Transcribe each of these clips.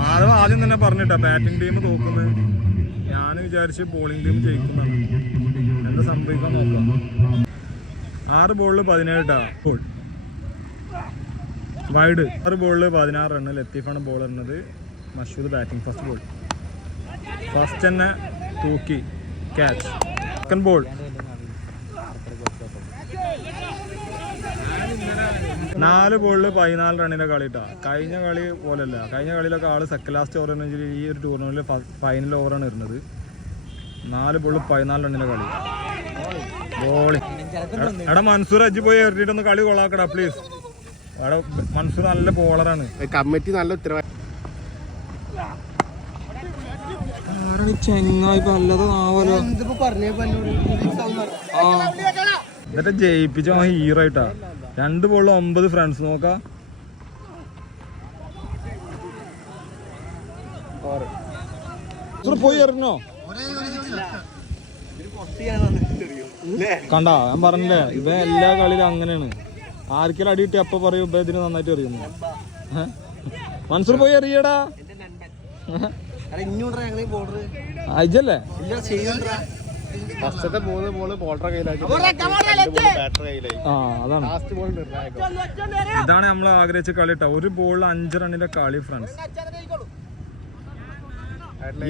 മാധവ ആദ്യം തന്നെ പറഞ്ഞിട്ടാ ബാറ്റിംഗ് ടീം തോക്കുന്നത്. ഞാൻ വിചാരിച്ച് ബോളിംഗ് ടീം ജയിക്കുന്നതാണ്. എന്താ സംഭവിക്കാൻ നോക്കാം. 6 ബോളിൽ 17 ഗോൾ. വൈഡ് 6 ബോളിൽ 16 റണ്ണ്. ലത്തീഫാണ് ബോൾ എറിഞ്ഞത്. Mashood batting. First ball first തന്നെ തൂക്കി ക്യാച്ച്. സെക്കൻഡ് ബോൾ 4 ബോളിൽ 14 റണ്ണിൻ്റെ കളിട്ടാ. കഴിഞ്ഞ കളി പോലല്ല. കഴിഞ്ഞ കളിയിലൊക്കെ ആള് സെക്കൻഡ് ലാസ്റ്റ് ഓവർ എന്ന് വെച്ചാൽ ഈ ഒരു ടൂർണമെന്റിൽ ഫൈനൽ ഓവറാണ് വരുന്നത്. 4 ബോളിൽ 14 റണ്ണിൻ്റെ കളി. ബോളിംഗ് എടാ മൻസൂർ അജ്ജി പോയി എറിഞ്ഞിട്ടൊന്ന് കളി കൊള്ളാക്കടാ പ്ലീസ്. എടാ മൻസൂർ നല്ല ബോളറാണ്. കമ്മിറ്റി നല്ല ഉത്തരവാദിത്തം. ചെങ്ങായി നല്ലത് ആവല്ലോ. എന്നിട്ട് ജയിപ്പിച്ച ഹീറോ ആയിട്ടാ. 2 ബോളിൽ 9 ഫ്രണ്ട്സ്. നോക്കാം പോയി എറിഞ്ഞോ കണ്ടാ. ഞാൻ പറഞ്ഞില്ലേ ഇവ എല്ലാ കളിയിലും അങ്ങനെയാണ്. ആർക്കെങ്കിലും അടി കിട്ടി അപ്പൊ പറയും ഇവ ഇതിന് നന്നായിട്ട് എറിയുന്നു. മൻസൂർ പോയി എറിയടാ. അയച്ചല്ലേ ഫസ്റ്റത്തെ 3 ബോള് ബോളറുടെ കയ്യിലാക്കി. അതാണ് ഇതാണ് നമ്മൾ ആഗ്രഹിച്ച കളി കേട്ടോ. 1 ബോളിൽ 5 റണ്ണിന്റെ കളി ഫ്രണ്ട്സ്.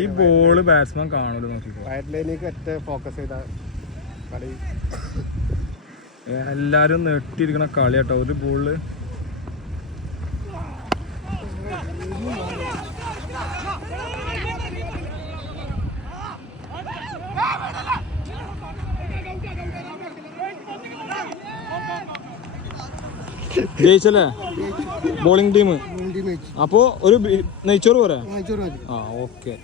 ഈ ബോള് ബാറ്റ്സ്മാൻ കാണൂല. ഫോക്കസ് ചെയ്ത കളി എല്ലാരും നെട്ടിരിക്കണ കളി കേട്ടോ. 1 ബോളില് ജയിച്ചല്ലേ ബോളിംഗ് ടീം. അപ്പോ ഒരു നെയ്ച്ചോറ് പോരാ. ഓക്കെ.